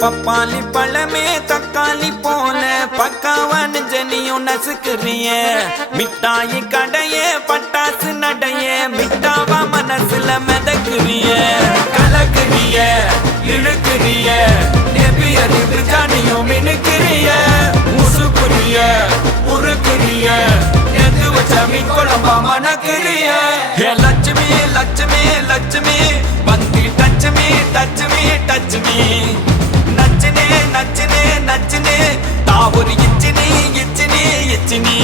பப்பாளி பழமே தக்காளி போல பக்காவான ஜனியும் நசுக்குறிய மிட்டாயி கடைய பட்டாசு நடைய மிட்டாவா மனசுல மிதக்குறிய கலக்குறிய இழுக்குறிய நெபியறிவு ஜானியும் மினுக்குறிய முசுக்குறிய உருக்குறிய எது வச்ச மீன் குழம்பா மணக்குறிய லட்சுமி லட்சுமி லட்சுமி வந்து touch me touch me touch me நச்சனே நச்சனே நச்சனே தாவூர் இச்சினி இச்சினி இச்சினி